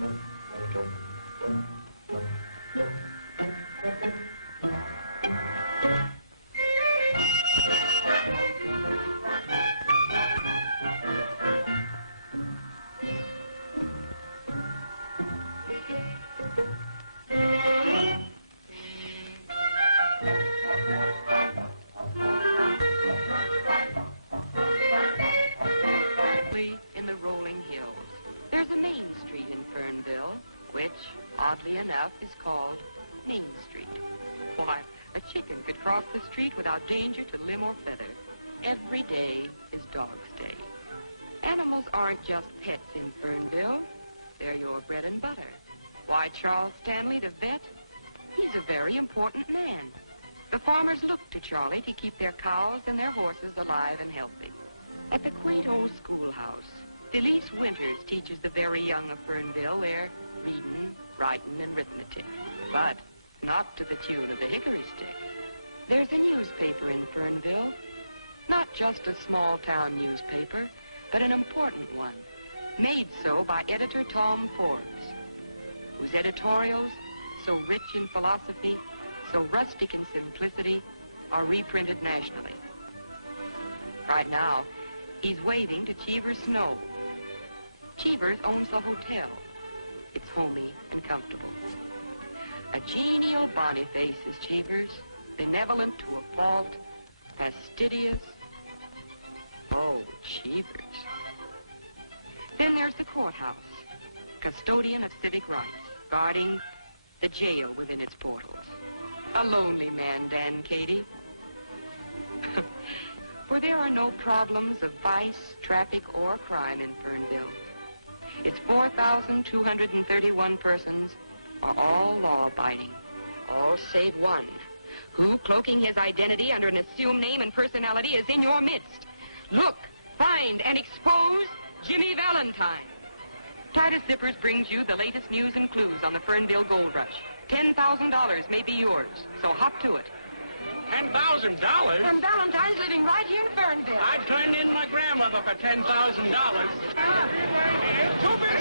In the rolling hills, there's a Main Street in Fern Dell, which, oddly enough, is called Main Street. Why, a chicken could cross the street without danger to limb or feather. Every day is Dog's Day. Animals aren't just pets in Fernville. They're your bread and butter. Why, Charles Stanley, the vet, he's a very important man. The farmers look to Charlie to keep their cows and their horses alive and healthy. At the quaint old schoolhouse, Felice Winters teaches the very young of Fernville their reading, writing, and arithmetic. But not to the tune of the hickory stick. There's a newspaper in Fernville. Not just a small-town newspaper, but an important one. Made so by editor Tom Forbes, whose editorials, so rich in philosophy, so rustic in simplicity, are reprinted nationally. Right now, he's waving to Cheever's Snow. Cheever's owns the hotel. It's homey and comfortable. A genial Boniface is Cheever's, benevolent to a fault, fastidious. Oh, Cheever's. Then there's the courthouse, custodian of civic rights, guarding the jail within its portals. A lonely man, Dan Cady. For there are no problems of vice, traffic, or crime in Fernville. Its 4,231 persons are all law-abiding, all save one, who, cloaking his identity under an assumed name and personality, is in your midst. Look, find, and expose Jimmy Valentine. Titus Zippers brings you the latest news and clues on the Fernville Gold Rush. $10,000 may be yours, so hop to it. $10,000? And Valentine's living right here in Fernville. I turned in my grandmother for $10,000. Too big.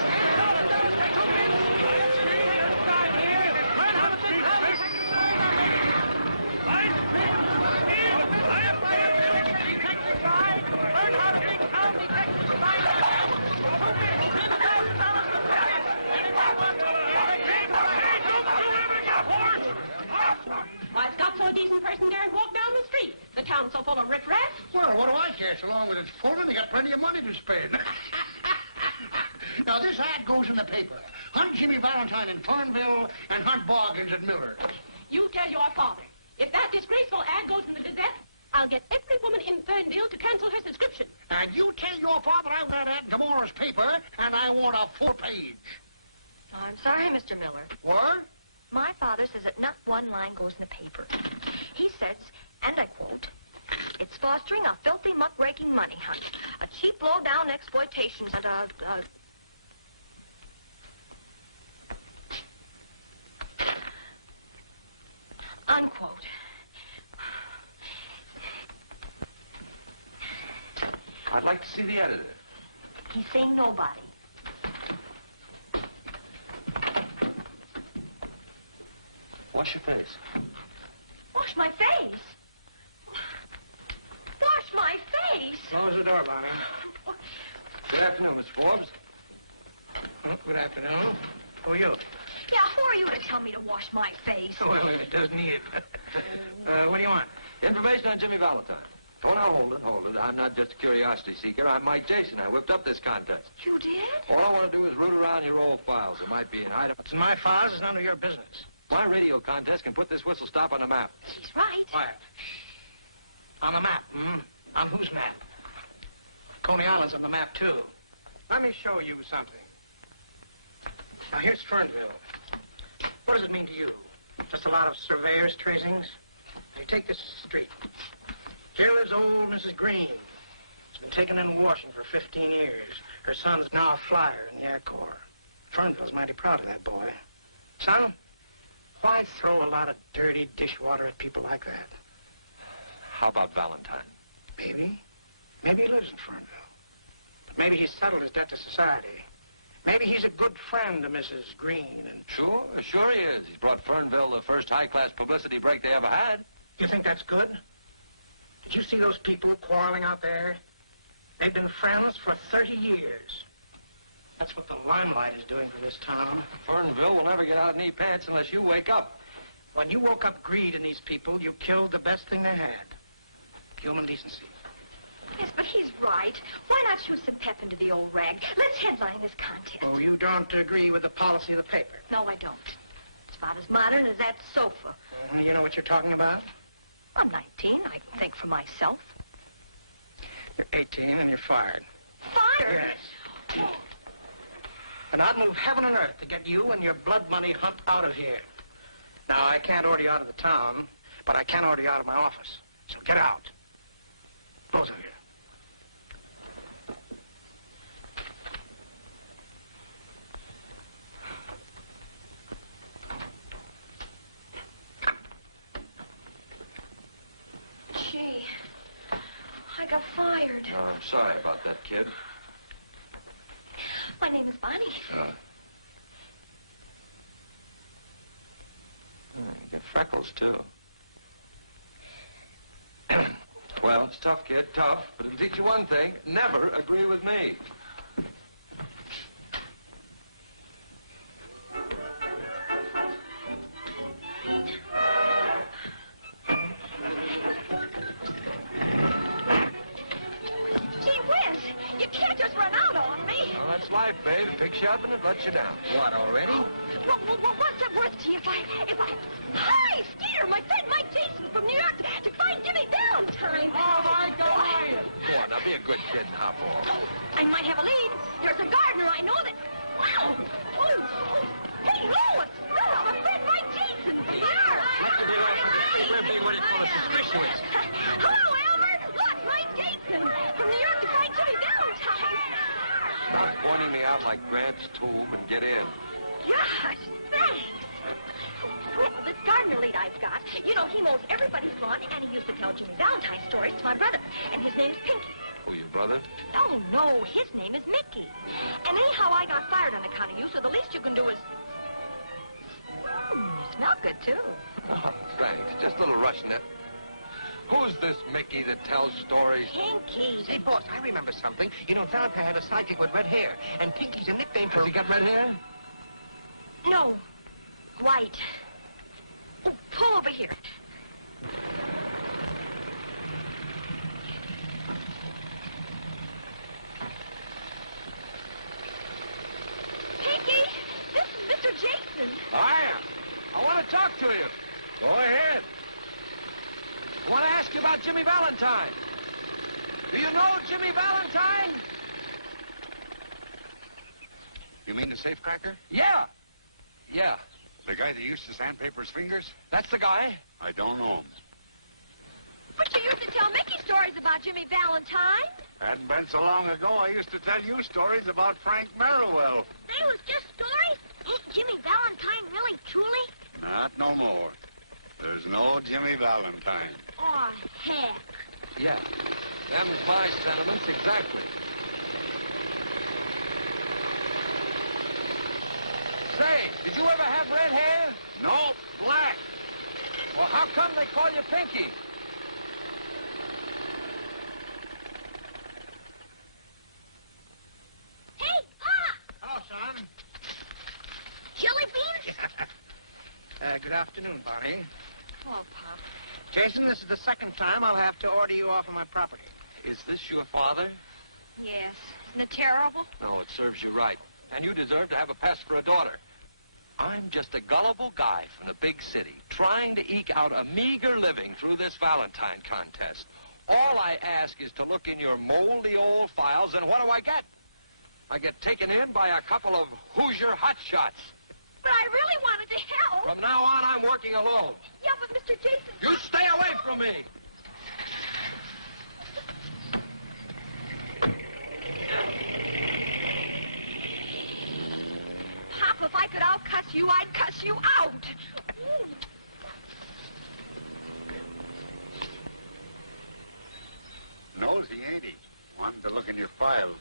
Why, it's got so a decent person daren't walk down the street. The town's so full of riffraff. Well, what do I care? So long as it's full and they got plenty of money to spend. Now, this ad goes in the paper. Hunt Jimmy Valentine in Fernville and hunt Boggins at Miller's. You tell your father. If that disgraceful ad goes in the Gazette, I'll get every woman in Fernville to cancel her subscription. And you tell your father I want that ad in tomorrow's paper, and I want a full page. Oh, I'm sorry, Mr. Miller. What? My father says that not one line goes in the paper. He says, and I quote, "It's fostering a filthy, muckraking money hunt, a cheap, low-down exploitation, and unquote." I'd like to see the editor. He's saying nobody. Wash your face. Wash my face? Wash my face? Close the door, Bonnie. Good afternoon, Mr. Forbes. Oh, good afternoon. Who are you? Yeah, who are you to tell me to wash my face? Well, it doesn't need it. What do you want? Information on Jimmy Valentine. Oh, now, hold it. I'm not just a curiosity seeker. I'm Mike Jason. I whipped up this contest. You did? All I want to do is root around your old files. There might be an item. What's in my files is none of your business. My radio contest can put this whistle stop on the map. He's right. Quiet. On the map, hmm? On whose map? Coney Island's on the map, too. Let me show you something. Now, here's Fernville. What does it mean to you? Just a lot of surveyors' tracings? Now, you take this street. Here lives old Mrs. Green. She's been taken in washing for 15 years. Her son's now a flyer in the Air Corps. Fernville's mighty proud of that boy. Son, why throw a lot of dirty dishwater at people like that? How about Valentine? Maybe. Maybe he lives in Fernville. But maybe he's settled his debt to society. Maybe he's a good friend to Mrs. Green and... Sure he is. He's brought Fernville the first high-class publicity break they ever had. You think that's good? Did you see those people quarreling out there? They've been friends for 30 years. That's what the limelight is doing for this town. Fernville will never get out of knee pants unless you wake up. When you woke up greed in these people, you killed the best thing they had. Human decency. Yes, but he's right. Why not shoot some pep into the old rag? Let's headline this contest. Oh, you don't agree with the policy of the paper? No, I don't. It's about as modern as that sofa. You know what you're talking about? I'm 19. I can think for myself. You're 18 and you're fired. Fired? Yes. And I'd move heaven and earth to get you and your blood money hunt out of here. Now, I can't order you out of the town, but I can order you out of my office. So get out. Both of you. Gee, I got fired. Oh, I'm sorry about that, kid. My name is Bonnie. You got freckles, too. Well, it's tough, kid, tough. But it'll teach you one thing. Never agree with me. Gee whiz, you can't just run out on me. Well, that's life, babe. It picks you up and it lets you down. What, already? What's it worth to you if I... Hi, Skeeter, my friend Mike Jason from New York to find Jimmy Valentine. Oh, my God. Go on, now be a good kid and hop off. I might have a lead. There's a gardener I know that... Wow! Hey, Lois! Lois, my friend Mike Jason from New York. Let the deal off for the street. We're being what do you call it, suspicious. Hello, Elmer. Look, Mike Jason from New York to find Jimmy Valentine. Stop pointing me out like Grant's tomb and get in. Gosh, thanks. Well, this gardener lead I've got, you know, he mows everybody's lawn, and he used to tell Jimmy Valentine stories to my brother, and his name is Pinky. Oh, your brother? Oh, no, his name is Mickey. And anyhow, I got fired on account of you, so the least you can do is... you smell good, too. Oh, thanks. Just a little Russian. Who's this Mickey that tells stories? Pinky. Say, boss, I remember something. You know, Valentine had a sidekick with red hair, and Pinky's a nickname for... Has he got red hair? No, white. Oh, pull over here. Pinky, this is Mr. Jason. I want to talk to you. Go ahead. I want to ask you about Jimmy Valentine. Do you know Jimmy Valentine? You mean the safecracker? Yeah. The guy that used to sandpaper his fingers? That's the guy. I don't know him. But you used to tell Mickey stories about Jimmy Valentine. Hadn't been so long ago, I used to tell you stories about Frank Merriwell. They was just stories? Ain't Jimmy Valentine really, truly? Not no more. There's no Jimmy Valentine. Oh, heck. Yeah. Them's my sentiments exactly. Say, did you ever have red hair? No, black. Well, how come they call you Pinky? Hey, Pop! Hello, son. Jelly beans? Good afternoon, Bonnie. Hello, Pop. Jason, this is the second time I'll have to order you off of my property. Is this your father? Yes. Isn't it terrible? No, it serves you right. And you deserve to have a pest for a daughter. I'm just a gullible guy from the big city, trying to eke out a meager living through this Valentine contest. All I ask is to look in your moldy old files, and what do I get? I get taken in by a couple of Hoosier hotshots. But I really wanted to help. From now on, I'm working alone. Yeah, but Mr. Jason... You stay away from me! Pop, if I could out-cuss you, I'd cuss you out. Nosy, ain't he? Wanted to look in your files.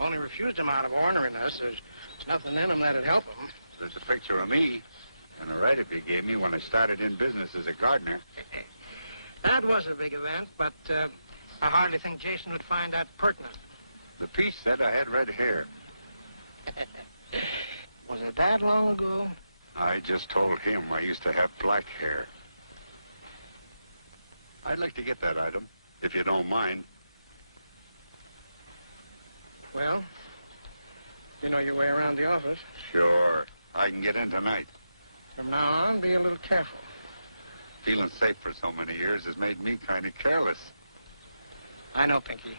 Only refused him out of orneriness. There's There's nothing in them that'd help him. There's a picture of me and a write-up you gave me when I started in business as a gardener. That was a big event, but I hardly think Jason would find that pertinent. The piece said I had red hair. Was it that long ago? I just told him I used to have black hair. I'd like to get that item, if you don't mind. Well, you know your way around the office. Sure. I can get in tonight. From now on, be a little careful. Feeling safe for so many years has made me kind of careless. I know, Pinky.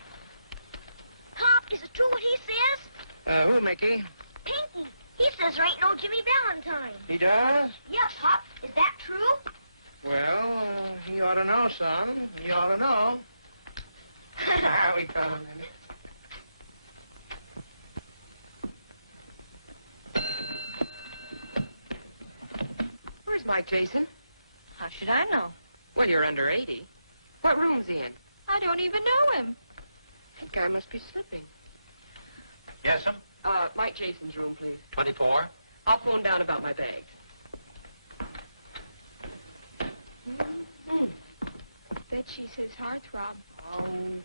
Pop, is it true what he says? Who, Mickey? Pinky. He says there ain't no Jimmy Valentine. He does? Yeah, Pop. Is that true? Well, he ought to know, son. He ought to know. We got him in. Where's Mike, Jason? How should I know? Well, you're under 80. What room's he in? I don't even know him. That guy must be slipping. Yes, sir? Mike Jason's room, please. 24. I'll phone down about my bags. Bet she's his heartthrob. Oh.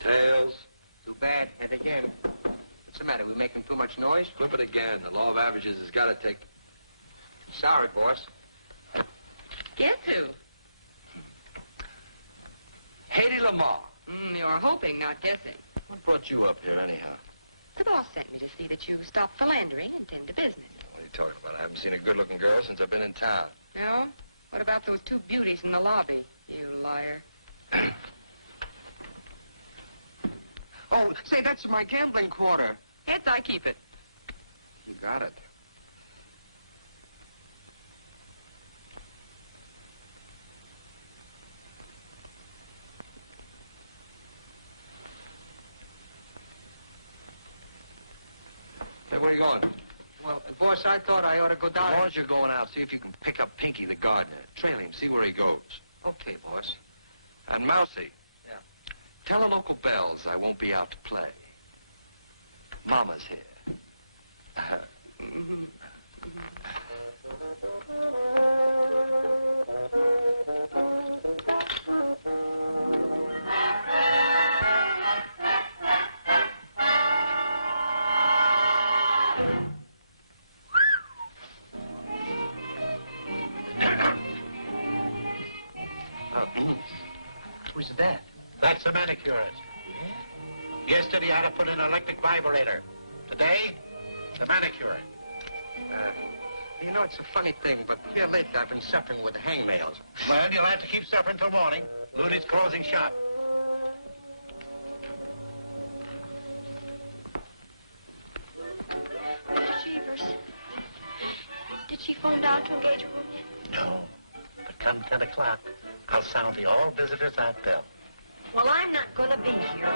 Tails. Too bad. And again. What's the matter? We making too much noise? Flip it again. The law of averages has got to take... Sorry, boss. Get to. Haiti Lamar. You're hoping, not guessing. What brought you up here, anyhow? The boss sent me to see that you stop philandering and tend to business. What are you talking about? I haven't seen a good-looking girl since I've been in town. No? What about those two beauties in the lobby, you liar? Oh, say, that's my gambling quarter. Heads, I keep it. You got it. Hey, where are you going? Well, boss, I thought I ought to go As down... long as you're going out, see if you can pick up Pinky the gardener. Trail him, see where he goes. Okay, boss. And Mousy. Yeah. Tell the local bells I won't be out to play. Mama's here. Who's that? That's the manicurist. Yeah? Yesterday, I had to put in an electric vibrator. Today, the manicurist. You know, it's a funny thing, but here lately I've been suffering with hangnails. Well, you'll have to keep suffering till morning. Looney's closing shop. Mr. Cheevers, did she phone down to engage a room yet? No. But come 10 o'clock, I'll sound the all visitors out bell. Well, I'm not going to be here.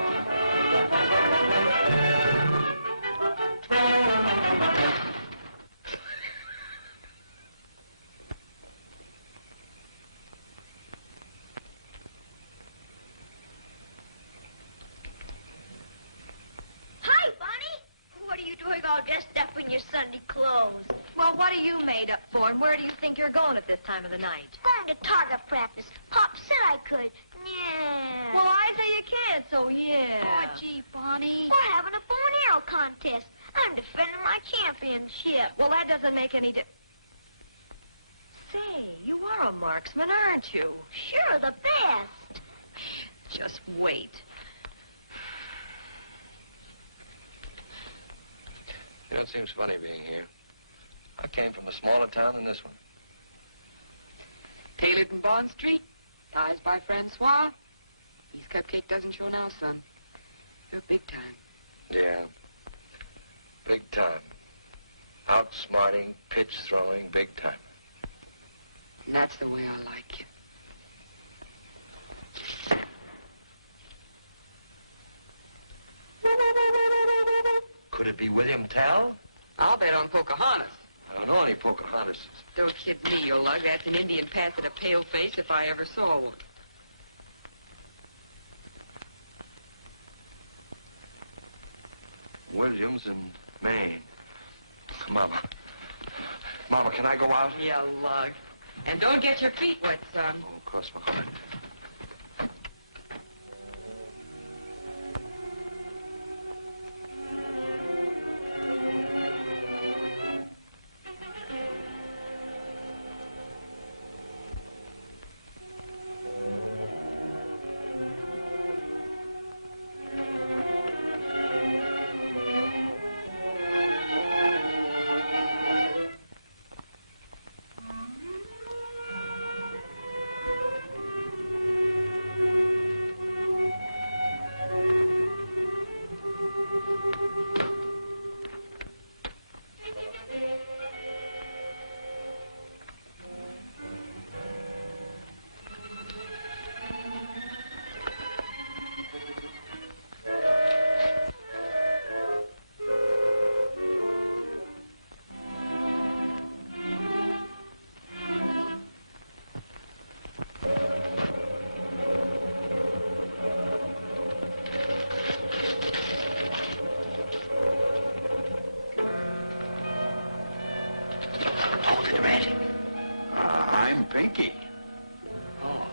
Hi, Bonnie. What are you doing all dressed up in your Sunday clothes? Well, what are you made up for, and where do you think you're going at this time of the night? Going to target practice. Pop said I could. Yeah. Well, I say you can't, so yeah. Oh, gee, Bonnie. We're having a bow and arrow contest. I'm defending my championship. Well, that doesn't make any Say, you are a marksman, aren't you? Sure, the best. Just wait. You know, it seems funny being here. I came from a smaller town than this one. Tailored in Bond Street, ties by Francois. His cupcake doesn't show now, son. You're big time. Yeah. Big time. Outsmarting, pitch throwing, big time. And that's the way I like you. Could it be William Tell? I'll bet on Pocahontas. I don't know any Pocahontas. Don't kid me, you lug. That's an Indian pass at a pale face if I ever saw one. Williams in Maine. Mama. Mama, can I go out? Yeah, lug. And don't get your feet wet, son. Oh, cross my heart. I'm Pinky. Oh,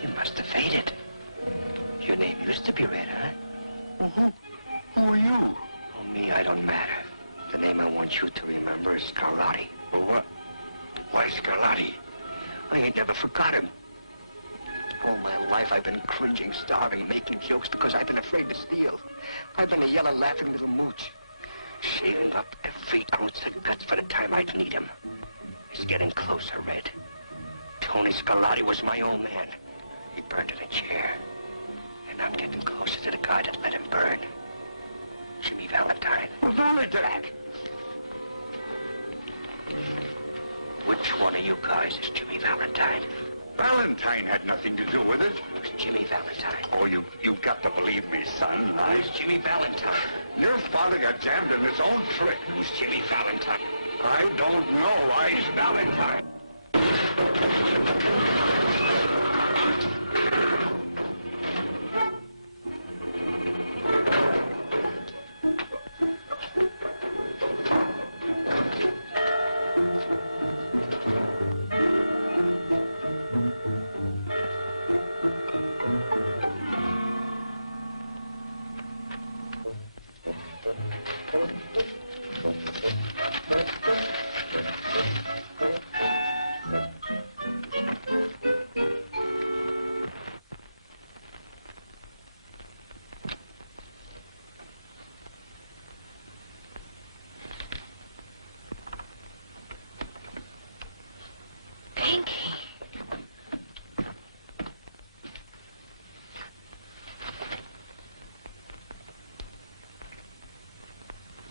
you must have faded. Your name used to be Red, huh? Well, who are you? Oh, me, I don't matter. The name I want you to remember is Scarlatti. Well, what? Why Scarlatti? I ain't never forgot him. All my life I've been cringing, starving, making jokes because I've been afraid to steal. I've been a yellow, laughing little mooch, saving up every ounce of guts for the time I'd need him. It's getting closer, Red. Tony Scarlatti was my old man. He burned in a chair. And I'm getting closer to the guy that let him burn. Jimmy Valentine. Well, don't let that. Which one of you guys is Jimmy Valentine? Valentine had nothing to do with it. It was Jimmy Valentine. Oh, you've got to believe me, son. Who's Jimmy Valentine? Your father got jammed in his own trick. Who's Jimmy Valentine? I don't know. Who's Valentine?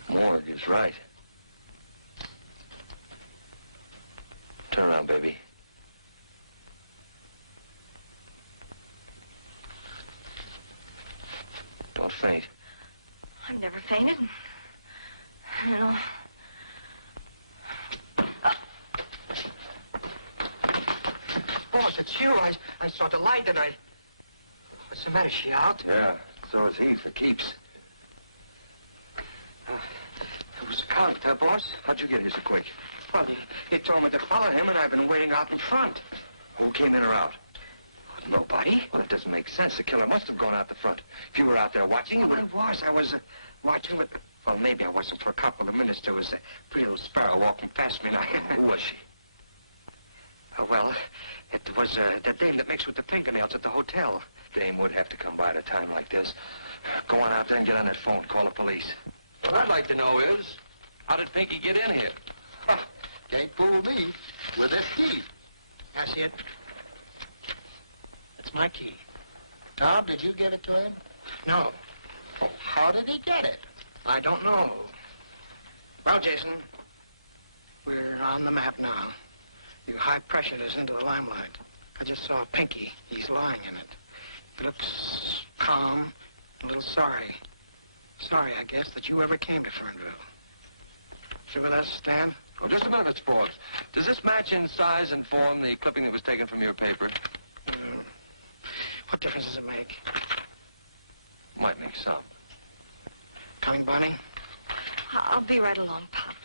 Morgue is right. Turn around, baby. Don't faint. I've never fainted. I don't know. Boss, it's you. I saw the light and I... What's the matter? Is she out? Yeah, so is he, for keeps. It was the count, boss? How'd you get here so quick? Well, he told me to follow him, and I've been waiting out in front. Who came in or out? Nobody. Well, that doesn't make sense. The killer must have gone out the front. If you were out there watching, you would... I was watching with... Well, maybe I wasn't for a couple of minutes. There was a pretty little sparrow walking past me, and I... Who was she? Well, it was the dame that makes with the fingernails at the hotel. Dame would have to come by at a time like this. Go on out there and get on that phone. Call the police. What I'd like to know is, how did Pinky get in here? Can't fool me with this key. That's it. That's my key. Tom, did you give it to him? No, Oh, how did he get it? I don't know. Well, Jason, we're on the map now. You high-pressured us into the limelight. I just saw Pinky. He's lying in it. He looks calm, a little sorry. Sorry, I guess, that you ever came to Fernville. You with us, Stan? Oh, just a minute, Sports. Does this match in size and form the clipping that was taken from your paper? What difference does it make? Might make some. Coming, Bonnie? I'll be right along, Pop.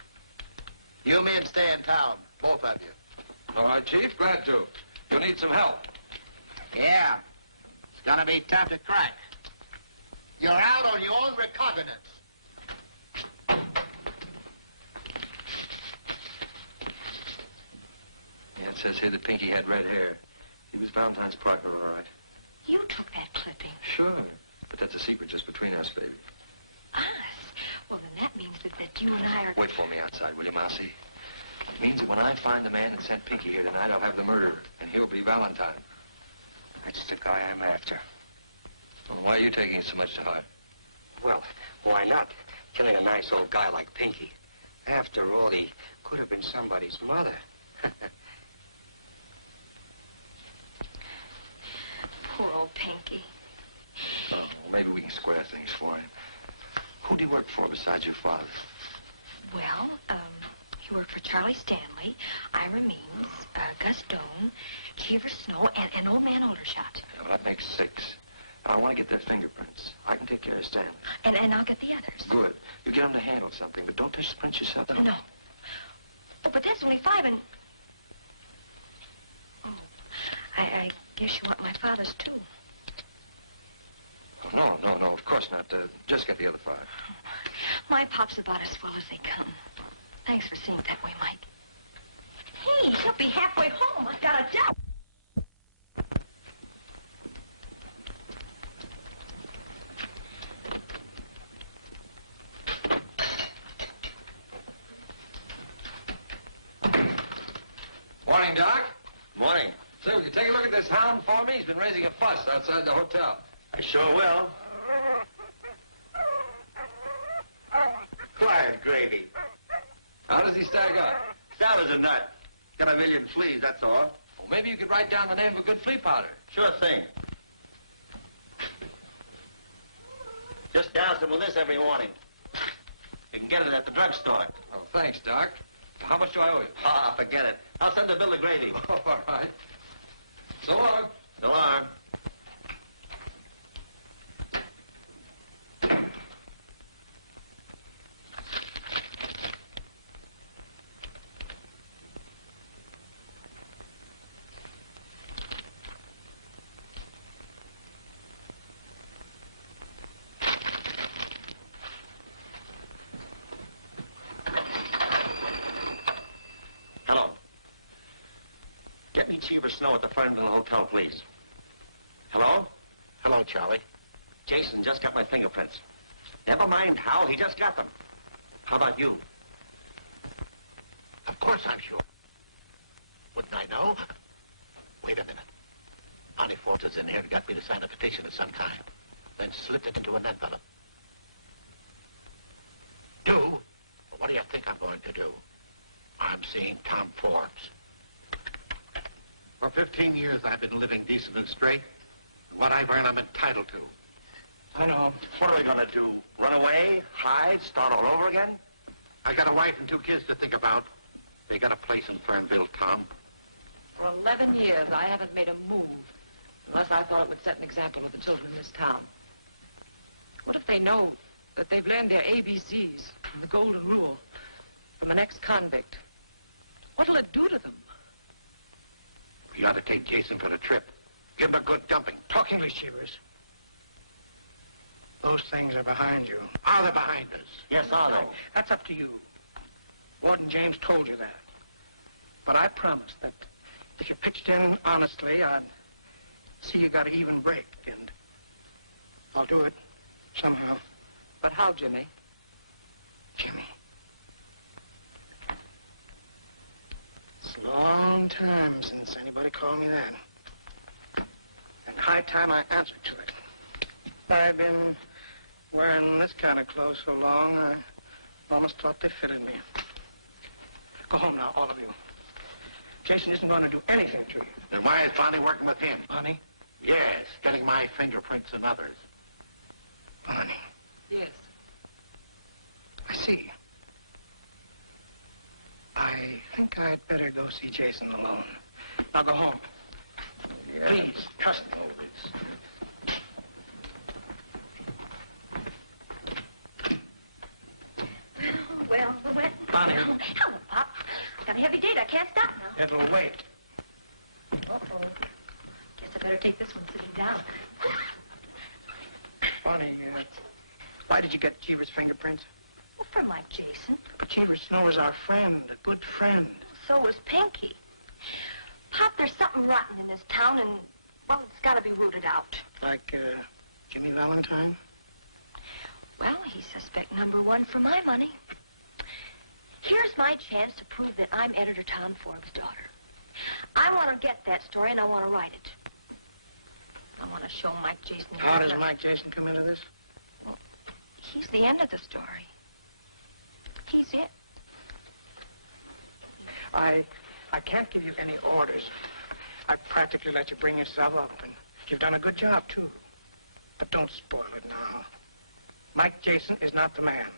You men stay in town, both of you. All right, Chief, glad to. You'll need some help. Yeah. It's gonna be tough to crack. You're out on your own recognizance. Yeah, it says here that Pinky had red hair. He was Valentine's partner, all right. You took that clipping. Sure. But that's a secret just between us, baby. Us? Well, then that means that you and I are... Wait for me outside, will you, Mousy? It means that when I find the man that sent Pinky here tonight, I'll have the murderer, and he'll be Valentine. That's the guy I'm after. Well, why are you taking it so much to heart? Well, why not? Killing a nice old guy like Pinky. After all, he could have been somebody's mother. Poor old Pinky. Oh, maybe we can square things for him. Who do you work for besides your father? Well, he worked for Charlie Stanley, Ira Means, Gus Doan, Cheever Snow, and Old Man Aldershot. Well, that makes 6. I want to get their fingerprints. I can take care of Stanley. And I'll get the others. Good. You get them to handle something, but don't touch the prints yourself. No. Oh, but that's only 5 and... Oh, I guess you want my father's, too. No, of course not. Just get the other 5. My Pop's about as swell as they come. Thanks for seeing it that way, Mike. Hey, he'll be halfway home. I've got a job. Morning, Doc. Morning. Say, will you take a look at this hound for me? He's been raising a fuss outside the hotel. I sure will. Quiet, Gravy. How does he stack up? Sour as a nut. Got a million fleas, that's all. Well, maybe you could write down the name of a good flea powder. Sure thing. Just douse him with this every morning. You can get it at the drugstore. Oh, thanks, Doc. How much do I owe you? Ah, forget it. I'll send a bill to Gravy. Oh, all right. So long. So long. Hello. Get me Cheever Snow at the Fernville Hotel, please. Hello? Hello, Charlie. Jason just got my fingerprints. Never mind how, he just got them. How about you? Of course I'm sure. Wouldn't I know? Wait a minute. Bonnie Ford is in here and got me to sign a petition of some kind. Then slipped it into an envelope. Do? Well, what do you think I'm going to do? I'm seeing Tom Forbes. For 15 years, I've been living decent and straight. And what I've earned, I'm entitled to. I know. What are we going to do? Run away? Hide? Start all over again? I got a wife and 2 kids to think about. They got a place in Fernville, Tom. For 11 years, I haven't made a move unless I thought it would set an example to the children in this town. What if they know that they've learned their ABCs and the golden rule from an ex-convict? What'll it do to them? You ought to take Jason for the trip. Give him a good dumping. Talk English, Cheevers. Those things are behind you. Are they behind us? Yes, are they? That's up to you. Warden James told you that. But I promised that if you pitched in honestly, I'd see you got an even break, and I'll do it somehow. But how, Jimmy? Jimmy. It's a long time since anybody called me that. And high time I answered to it. I've been wearing this kind of clothes so long, I almost thought they fitted me. Go home now, all of you. Jason isn't going to do anything to you. Then why is Bonnie working with him? Bonnie? Yes, getting my fingerprints and others. Bonnie. Yes. I see. I think I'd better go see Jason alone. Now go home. Yeah. Please, trust me. Always. Well. Bonnie. Hello, Pop. Got a heavy date. I can't stop now. It'll wait. Uh-oh. Guess I better take this one sitting down. Bonnie, why did you get Cheever's fingerprints? Well, for Mike Jason. But Cheever Snow is our friend, a good friend. So was Pinky. Pop, there's something rotten in this town, and, well, it's got to be rooted out. Like, Jimmy Valentine? Well, he's suspect number one for my money. Here's my chance to prove that I'm Editor Tom Forbes' daughter. I want to get that story, and I want to write it. I want to show Mike Jason... How does Mike Jason come into this? Well, he's the end of the story. He's it. I can't give you any orders. I practically let you bring yourself up, and you've done a good job, too. But don't spoil it now. Mike Jason is not the man.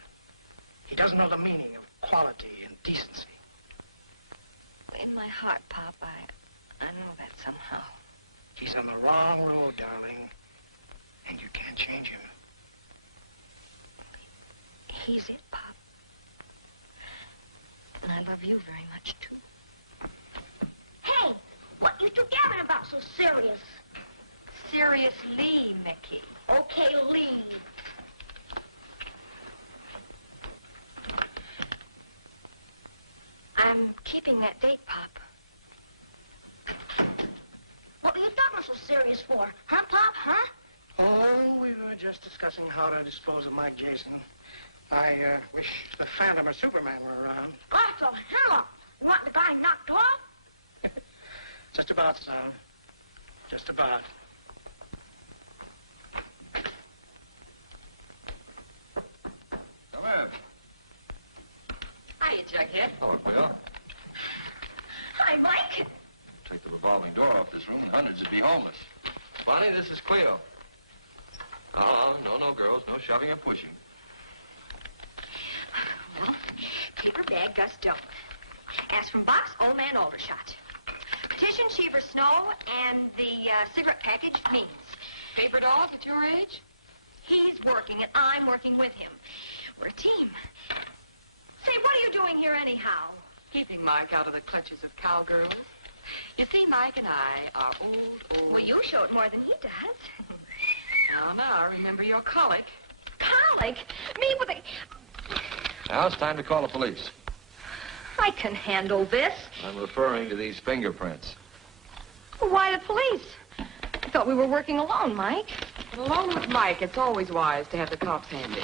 He doesn't know the meaning of quality and decency. In my heart, Pop, I know that somehow. He's on the wrong road, darling, and you can't change him. He's it, Pop. And I love you very much, too. Hey, what you two gabbing about so serious? Seriously, Mickey. Okay, Lee. I'm keeping that date, Pop. What are you talking so serious for? Huh, Pop, huh? Oh, we were just discussing how to dispose of Mike Jason. I wish the Phantom or Superman were around. Lots of hell. You want the guy knocked off? Just about, son. Just about. Come in. Hiya, Jughead. Hello, Bill. Hi, Mike. Take the revolving door off this room and hundreds would be homeless. Bonnie, this is Cleo. Oh, no, girls. No shoving or pushing. Well, paper bag, Gus Doe. Aspirin box, old man Aldershot. Petition, Cheever Snow, and the cigarette package, Means. Paper dolls at your age? He's working, and I'm working with him. We're a team. Say, what are you doing here anyhow? Keeping Mike out of the clutches of cowgirls. You see, Mike and I are old. Well, you show it more than he does. Now, remember your colic. Colic? Me with a... Now it's time to call the police. I can handle this. I'm referring to these fingerprints. Well, why the police? I thought we were working alone, Mike. Along with Mike, it's always wise to have the cops handy.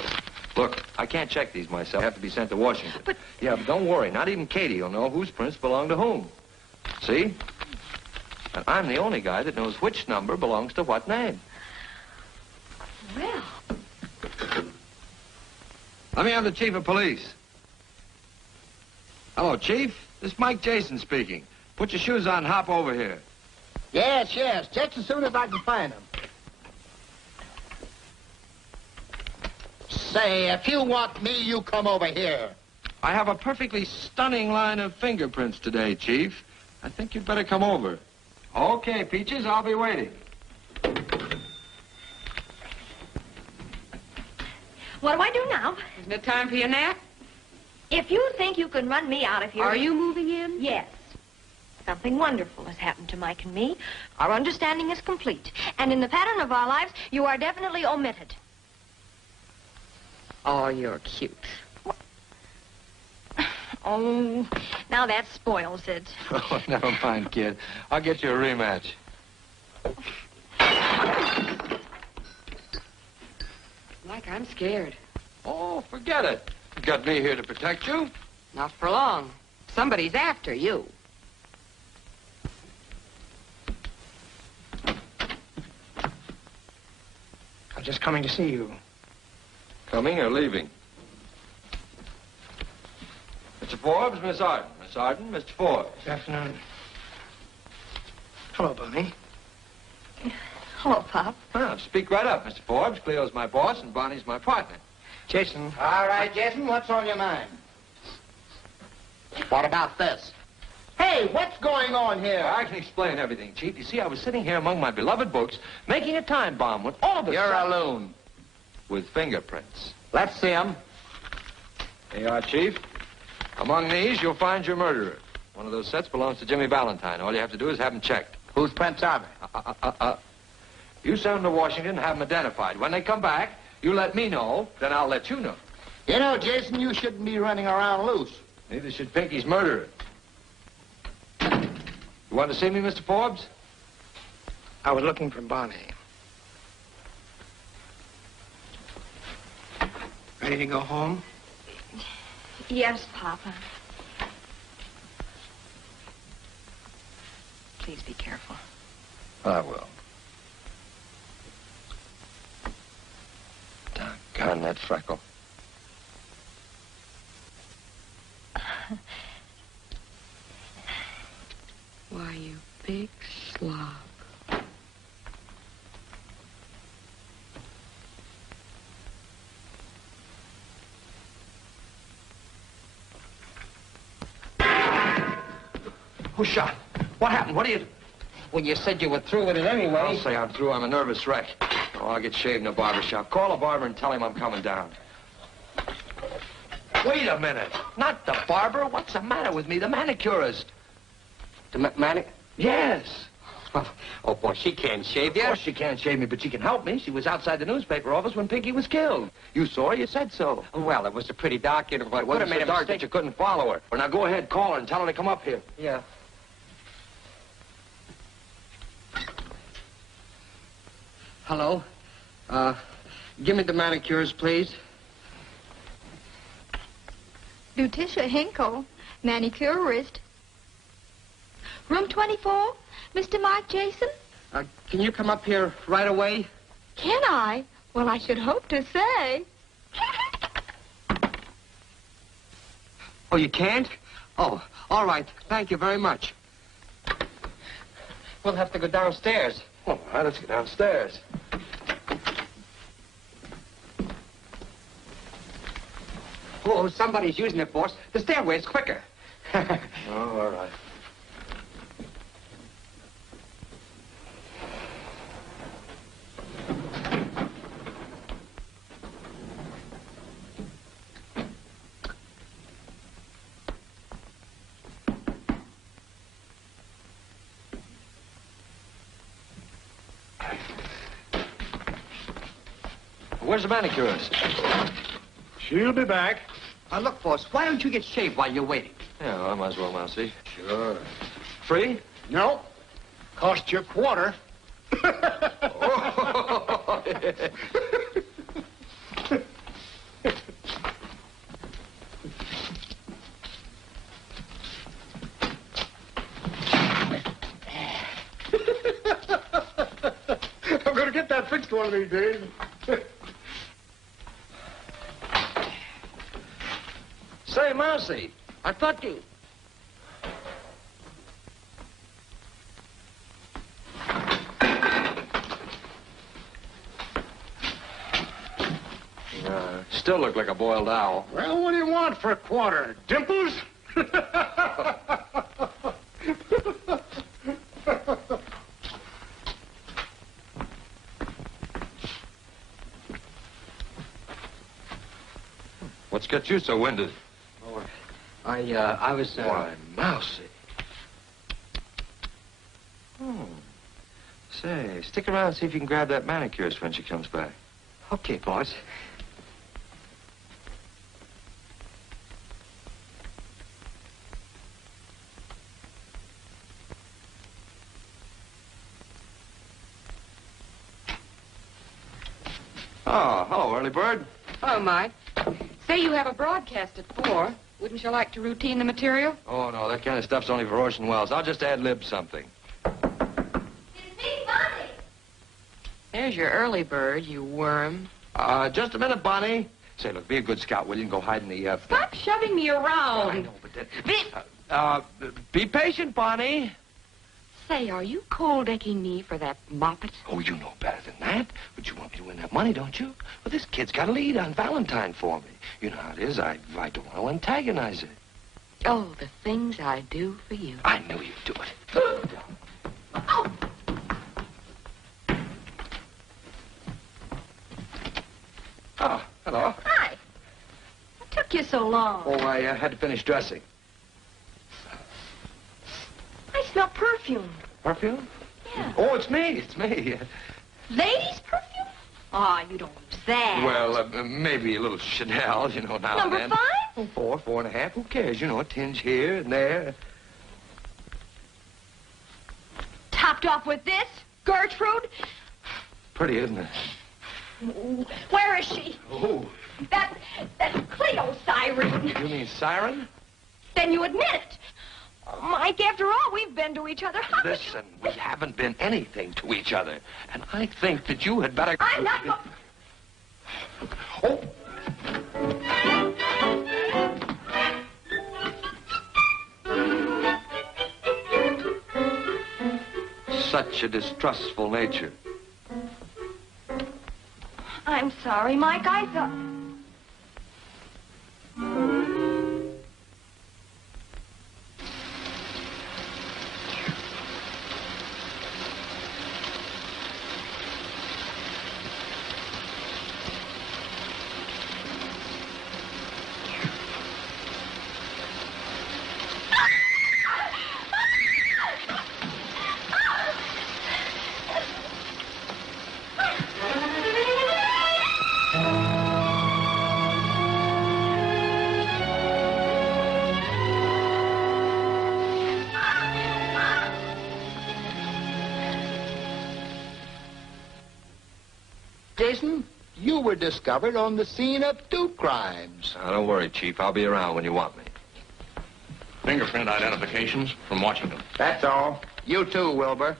Look, I can't check these myself. They have to be sent to Washington. But... Yeah, but don't worry. Not even Katie will know whose prints belong to whom. See? And I'm the only guy that knows which number belongs to what name. Well... Let me have the chief of police. Hello, Chief. This is Mike Jason speaking. Put your shoes on and hop over here. Yes. Just as soon as I can find them. Say, if you want me, you come over here. I have a perfectly stunning line of fingerprints today, Chief. I think you'd better come over. Okay, Peaches, I'll be waiting. What do I do now? Isn't it time for your nap? If you think you can run me out of here... Are you moving in? Yes. Something wonderful has happened to Mike and me. Our understanding is complete. And in the pattern of our lives, you are definitely omitted. Oh, you're cute. Oh, now that spoils it. Oh, never mind, kid. I'll get you a rematch. Mike, I'm scared. Oh, forget it. You got me here to protect you. Not for long. Somebody's after you. I'm just coming to see you. Coming or leaving? Mr. Forbes, Miss Arden. Miss Arden, Mr. Forbes. Good afternoon. Hello, Bonnie. Hello, Pop. Well, speak right up, Mr. Forbes. Cleo's my boss and Bonnie's my partner. Jason. All right, Jason, what's on your mind? What about this? Hey, what's going on here? I can explain everything, Chief. You see, I was sitting here among my beloved books, making a time bomb when all of a You're sudden... a loon. With fingerprints. Let's see 'em. Here you are, Chief. Among these, you'll find your murderer. One of those sets belongs to Jimmy Valentine. All you have to do is have him checked. Whose prints are they? You send them to Washington, have them identified. When they come back, you let me know, then I'll let you know. You know, Jason, you shouldn't be running around loose. Neither should Pinky's murderer. You want to see me, Mr. Forbes? I was looking for Bonnie. Ready to go home? Yes, Papa. Please be careful. I will. Doggone that freckle. Why, you big slob. Who shot? What happened? What do you... Well, you said you were through with it anyway. I'll say I'm through. I'm a nervous wreck. Oh, I'll get shaved in a barber shop. Call a barber and tell him I'm coming down. Wait a minute. Not the barber. What's the matter with me? The manicurist. The manic? Yes. Oh, boy, she can't shave you. Of course she can't shave me, but she can help me. She was outside the newspaper office when Pinky was killed. You saw her. You said so. Well, it was a pretty dark interval. It wasn't so dark that you couldn't follow her. Well, now go ahead, call her and tell her to come up here. Yeah. Hello? Give me the manicurist, please. Lutetia Hinkle, manicurist. Room 24, Mr. Mark Jason? Can you come up here right away? Can I? Well, I should hope to say. Oh, you can't? Oh, all right. Thank you very much. We'll have to go downstairs. All right, let's go downstairs. Oh, somebody's using it, boss. The stairway's quicker. Oh, all right. Where's the manicurist? She'll be back. Look, boss, why don't you get shaved while you're waiting? Yeah, well, I might as well, Mousy. Sure. Free? No. Cost you a quarter. I'm going to get that fixed one of these days. Say, Mousy, I thought you... Still look like a boiled owl. Well, what do you want for a quarter? Dimples? What's got you so winded? Oh, I was, Why, Mousy. Oh. Say, stick around and see if you can grab that manicurist when she comes back. Okay, boss. Oh, hello, early bird. Hello, Mike. Say you have a broadcast at 4. Wouldn't you like to routine the material? Oh, no, that kind of stuff's only for Orson Welles. I'll just ad-lib something. It's me, Bonnie. There's your early bird, you worm. Just a minute, Bonnie. Say, look, be a good scout, will you, and go hide in the, Stop shoving me Oh, I around. know, but that... be patient, Bonnie. Say, are you cold-decking me for that moppet? Oh, you know better than that. But you want me to win that money, don't you? Well, this kid's got a lead on Valentine for me. You know how it is. I don't want to antagonize it. Oh, the things I do for you. I knew you'd do it. Oh. Oh, hello. Hi. What took you so long? Oh, I had to finish dressing. I smell perfume. Perfume? Yeah. Oh, it's me. It's me. Ladies' perfume? Oh, you don't use that. Well, maybe a little Chanel, you know, now Number and then. 5? Oh, 4, 4.5. Who cares? You know, a tinge here and there. Topped off with this? Gertrude? Pretty, isn't it? Where is she? Oh. That Cleo siren. You mean siren? Then you admit it. Oh, Mike, after all we've been to each other, how could Listen, we haven't been anything to each other. And I think that you had better... I'm not... Oh! Such a distrustful nature. I'm sorry, Mike. I thought... Jason, you were discovered on the scene of 2 crimes. Now, don't worry, Chief. I'll be around when you want me. Fingerprint identifications from Washington. That's all. You too, Wilbur.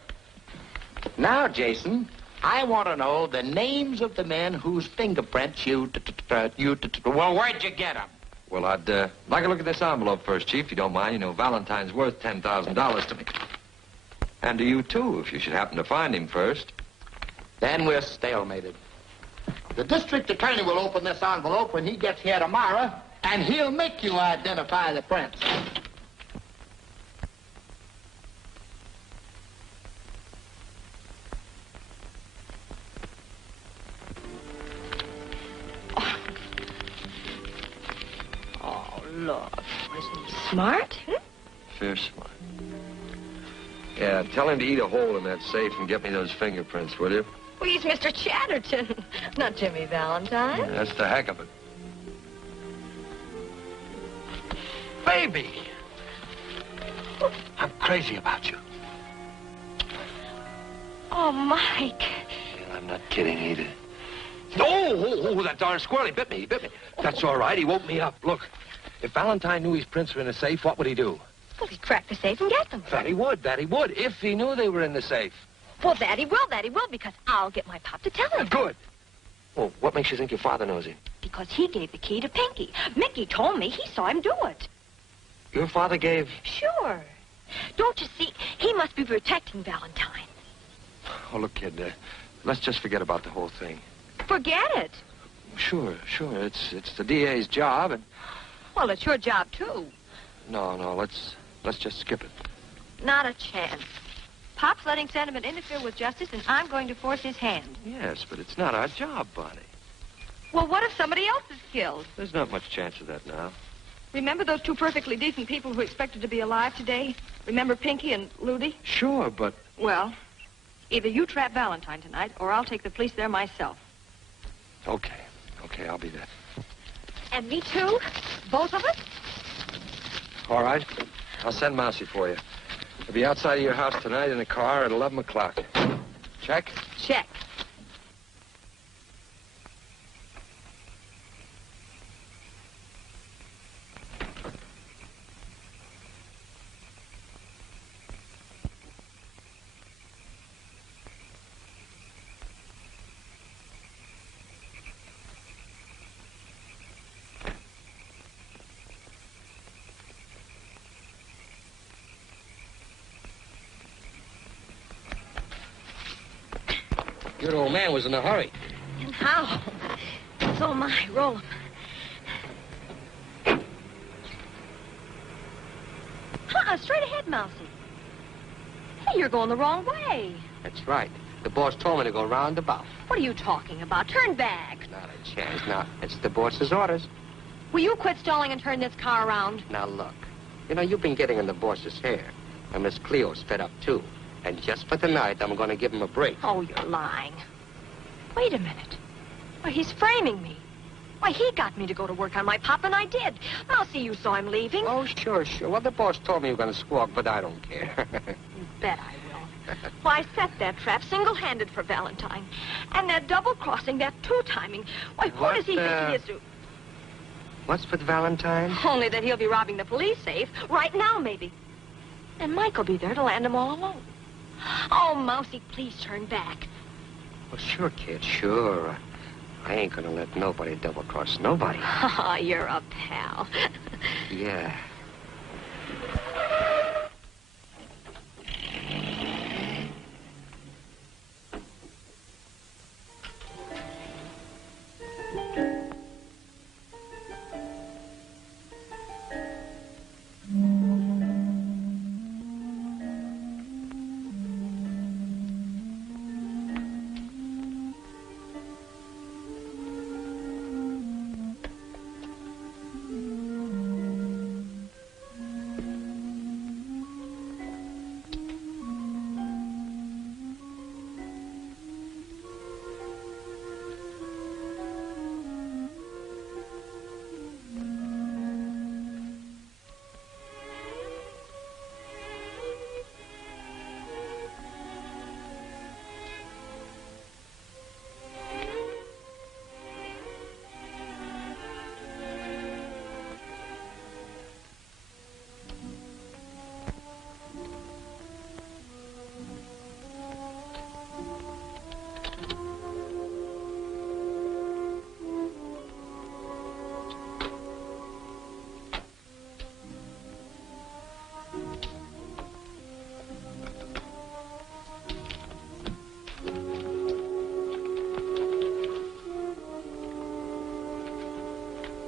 Now, Jason, I want to know the names of the men whose fingerprints well, where'd you get them? Well, I'd like to look at this envelope first, Chief, if you don't mind. You know, Valentine's worth $10,000 to me. And to you, too, if you should happen to find him first. Then we're stalemated. The district attorney will open this envelope when he gets here tomorrow, and he'll make you identify the prints. Oh, Lord. Wasn't he smart? Fierce smart. Yeah, tell him to eat a hole in that safe and get me those fingerprints, will you? Well, he's Mr. Chatterton, not Jimmy Valentine. Yeah, that's the heck of it. Baby! I'm crazy about you. Oh, Mike. Yeah, I'm not kidding either. Oh, that darn squirrel, he bit me. That's all right, he woke me up. Look, if Valentine knew his prints were in a safe, what would he do? Well, he'd crack the safe and get them. That he would, if he knew they were in the safe. Well, that he will, because I'll get my pop to tell him. Good. Well, what makes you think your father knows him? Because he gave the key to Pinky. Mickey told me he saw him do it. Your father gave... Sure. Don't you see? He must be protecting Valentine. Oh, look, kid, let's just forget about the whole thing. Forget it. Sure. It's the DA's job, and... Well, it's your job, too. No, let's just skip it. Not a chance. Pop's letting sentiment interfere with justice, and I'm going to force his hand. Yes, but it's not our job, Bonnie. Well, what if somebody else is killed? There's not much chance of that now. Remember those 2 perfectly decent people who expected to be alive today? Remember Pinky and Ludy? Sure, but... Well, either you trap Valentine tonight, or I'll take the police there myself. Okay, I'll be there. And me too? Both of us? All right. I'll send Mousy for you. He'll be outside of your house tonight in a car at 11 o'clock. Check? Check. Your old man was in a hurry. And how? So am I. Roll 'em. Straight ahead, Mousy. Hey, you're going the wrong way. That's right. The boss told me to go roundabout. What are you talking about? Turn back. Not a chance. Now, it's the boss's orders. Will you quit stalling and turn this car around? Now, look. You know, you've been getting in the boss's hair. And Miss Cleo's fed up, too. And just for the night, I'm going to give him a break. Oh, you're lying. Wait a minute. Why, he's framing me. Why, he got me to go to work on my pop, and I did. I'll see you saw him leaving. Oh, sure. Well, the boss told me you were going to squawk, but I don't care. You bet I will. Why, I set that trap single-handed for Valentine. And that double-crossing, that two-timing. Why, who does he think he is? What's with Valentine? Only that he'll be robbing the police safe right now, maybe. And Mike'll be there to land them all alone. Oh, Mousy, please turn back. Well, sure, kid, sure. I ain't gonna let nobody double-cross nobody. Oh, you're a pal. Yeah.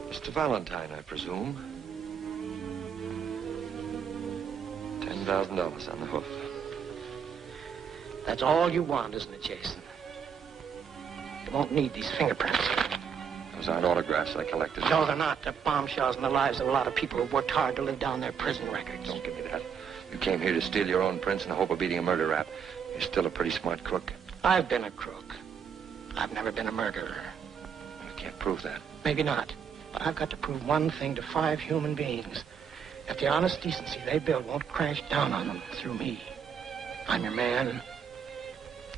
Mr. Valentine, I presume. $10,000 on the hoof. That's all you want, isn't it, Jason? You won't need these fingerprints. Those aren't autographs I collected. No, they're not. They're bombshells in the lives of a lot of people who worked hard to live down their prison records. Don't give me that. You came here to steal your own prints in the hope of beating a murder rap. You're still a pretty smart crook. I've been a crook. I've never been a murderer. You can't prove that. Maybe not. But I've got to prove one thing to 5 human beings. That the honest decency they build won't crash down on them through me. I'm your man.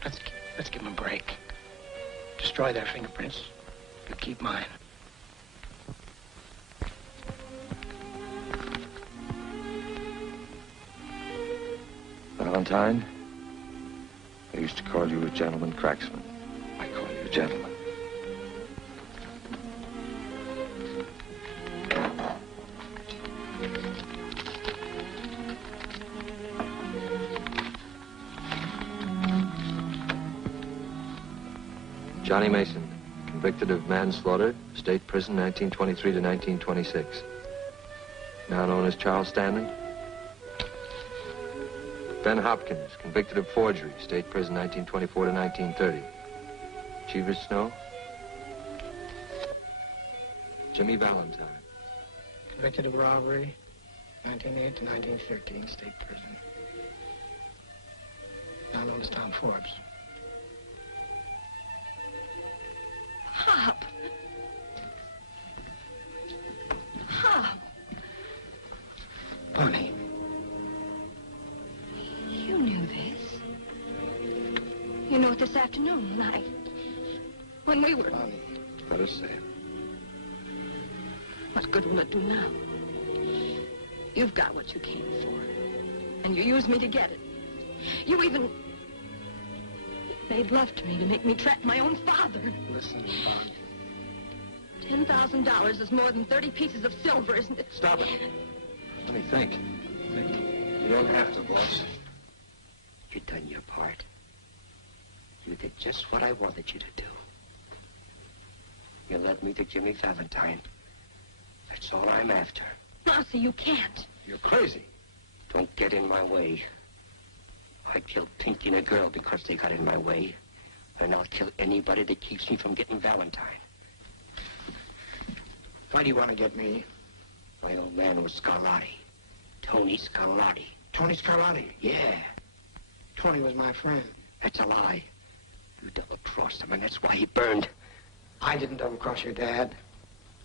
Let's give them a break. Destroy their fingerprints. You keep mine. Valentine, I used to call you a gentleman cracksman. I call you a gentleman. Johnny Mason, convicted of manslaughter, state prison 1923 to 1926. Now known as Charles Stanley. Ben Hopkins, convicted of forgery, state prison 1924 to 1930. Cheever Snow. Jimmy Valentine. Convicted of robbery, 1908 to 1913, state prison. Now known as Tom Forbes. Hop. Hop. Bonnie. You knew this. You knew it this afternoon when we were... Bonnie, let us say it. What good will it do now? You've got what you came for. And you used me to get it. You even... made love to me to make me trap my own father. Listen, Bonnie. $10,000 is more than 30 pieces of silver, isn't it? Stop it. Let me think. You don't have to, boss. You done your part. You did just what I wanted you to do. You led me to Jimmy Valentine. That's all I'm after. Mousy, you can't. You're crazy. Don't get in my way. I killed Pinky and a girl because they got in my way. And I'll kill anybody that keeps me from getting Valentine. Why do you want to get me? My old man was Scarlatti. Tony Scarlatti. Tony Scarlatti? Yeah. Tony was my friend. That's a lie. You double-crossed him, and that's why he burned. I didn't double-cross your dad.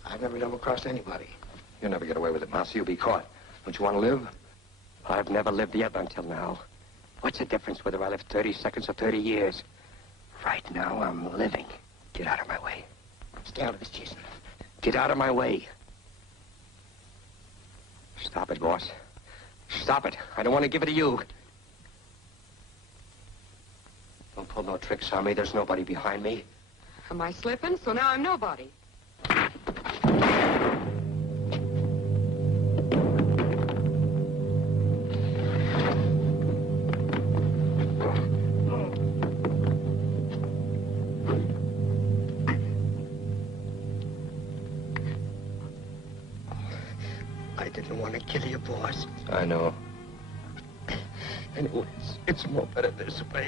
I've never double-crossed anybody. You'll never get away with it, Mouse. You'll be caught. Don't you want to live? I've never lived yet until now. What's the difference whether I live 30 seconds or 30 years? Right now, I'm living. Get out of my way. Stay out of this, Jason. Get out of my way. Stop it, boss. Stop it. I don't want to give it to you. Don't pull no tricks on me. There's nobody behind me. Am I slipping? So now I'm nobody. I didn't want to kill you, boss. I know. Anyways, it's more better this way.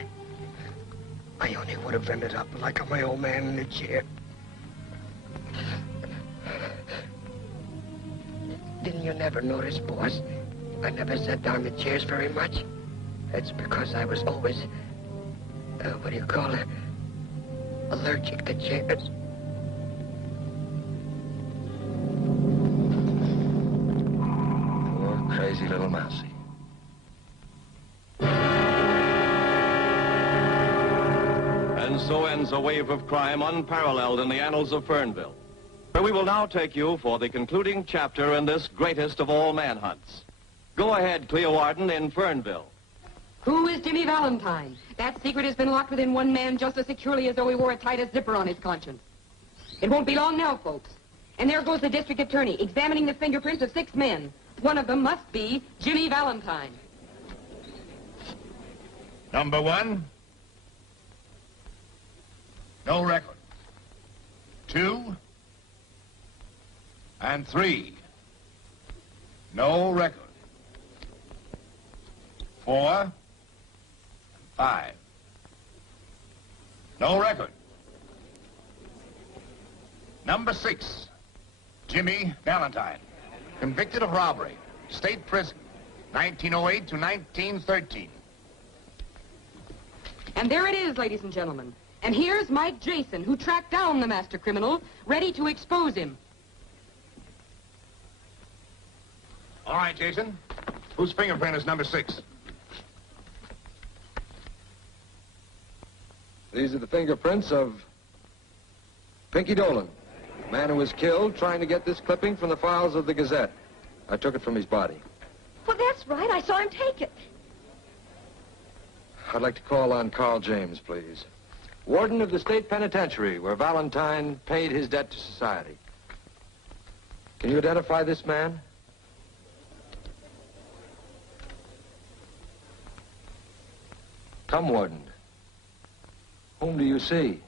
I only would have ended up like my old man in the chair. Didn't you never notice, boss? I never sat down in the chairs very much. That's because I was always, what do you call it? Allergic to chairs. Poor, crazy little Mousy. And so ends a wave of crime unparalleled in the annals of Fernville, where we will now take you for the concluding chapter in this greatest of all manhunts. Go ahead, Cleo Arden in Fernville. Who is Jimmy Valentine? That secret has been locked within one man just as securely as though he wore a tightest zipper on his conscience. It won't be long now, folks. And there goes the district attorney examining the fingerprints of 6 men. One of them must be Jimmy Valentine. Number 1. No record. 2. And 3. No record. 4. 5. No record. Number 6. Jimmy Valentine. Convicted of robbery. State prison. 1908 to 1913. And there it is, ladies and gentlemen. And here's Mike Jason, who tracked down the master criminal, ready to expose him. All right, Jason. Whose fingerprint is number 6? These are the fingerprints of Pinky Dolan, the man who was killed trying to get this clipping from the files of the Gazette. I took it from his body. Well, that's right. I saw him take it. I'd like to call on Carl James, please. Warden of the state penitentiary, where Valentine paid his debt to society. Can you identify this man? Come, Warden. Whom do you see?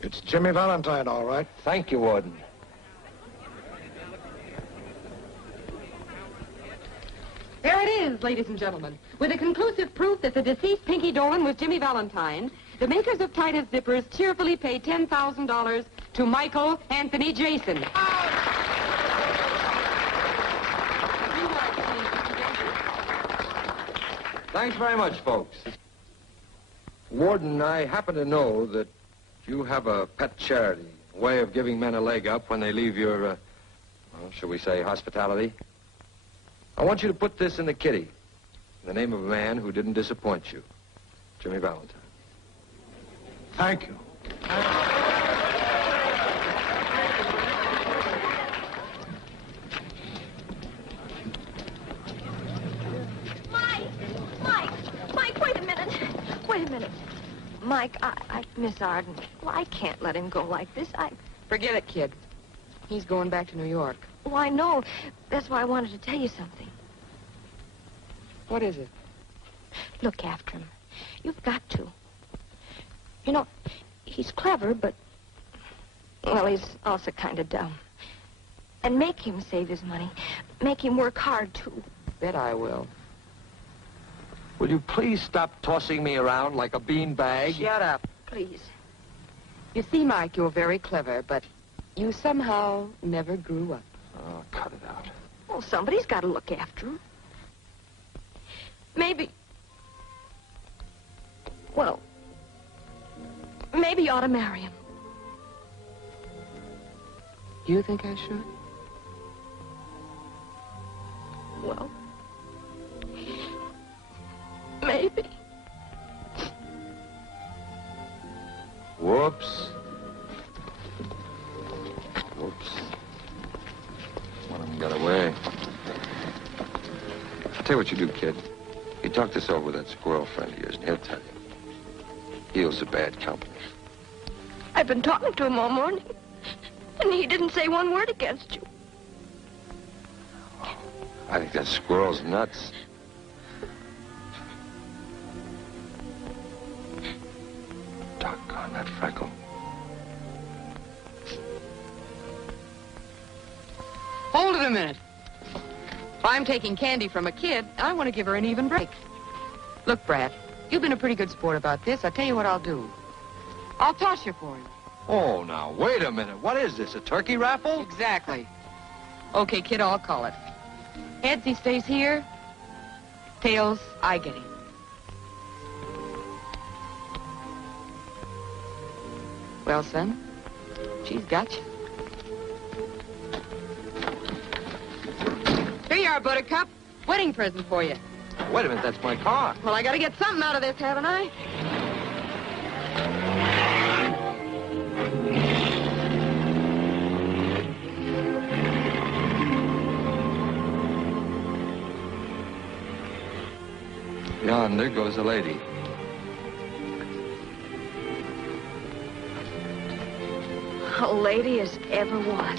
It's Jimmy Valentine, all right. Thank you, Warden. There it is, ladies and gentlemen. With a conclusive proof that the deceased Pinky Dolan was Jimmy Valentine, the makers of Titus Zippers cheerfully pay $10,000 to Michael Anthony Jason. Thanks very much, folks. Warden, I happen to know that you have a pet charity, a way of giving men a leg up when they leave your, well, shall we say, hospitality. I want you to put this in the kitty, in the name of a man who didn't disappoint you, Jimmy Valentine. Thank you. Mike, wait a minute. Mike, Miss Arden, well, I can't let him go like this. Forget it, kid. He's going back to New York. Oh, I know. That's why I wanted to tell you something. What is it? Look after him. You've got to. You know, he's clever, but, well, he's also kind of dumb. And make him save his money. Make him work hard, too. Bet I will. Will you please stop tossing me around like a beanbag? Shut up, please. You see, Mike, you're very clever, but you somehow never grew up. Oh, cut it out. Well, somebody's got to look after him. Maybe... Well, maybe you ought to marry him. You think I should? Well, maybe. Whoops. Whoops. One of them got away. Tell you what you do, kid. You talk this over with that squirrel friend of yours, and he'll tell you. Heel's a bad company. I've been talking to him all morning, and he didn't say one word against you. I think that squirrel's nuts. Doggone that freckle. Hold it a minute. If I'm taking candy from a kid, I want to give her an even break. Look, Brad, you've been a pretty good sport about this. I'll tell you what I'll do. I'll toss you for you. Oh, now, wait a minute. What is this, a turkey raffle? Exactly. Okay, kid, I'll call it. Heads, he stays here. Tails, I get him. Well, son, she's got you. Here you are, Buttercup. Wedding present for you. Wait a minute, that's my car. Well, I gotta get something out of this, haven't I? Yonder goes a lady. A lady as ever was.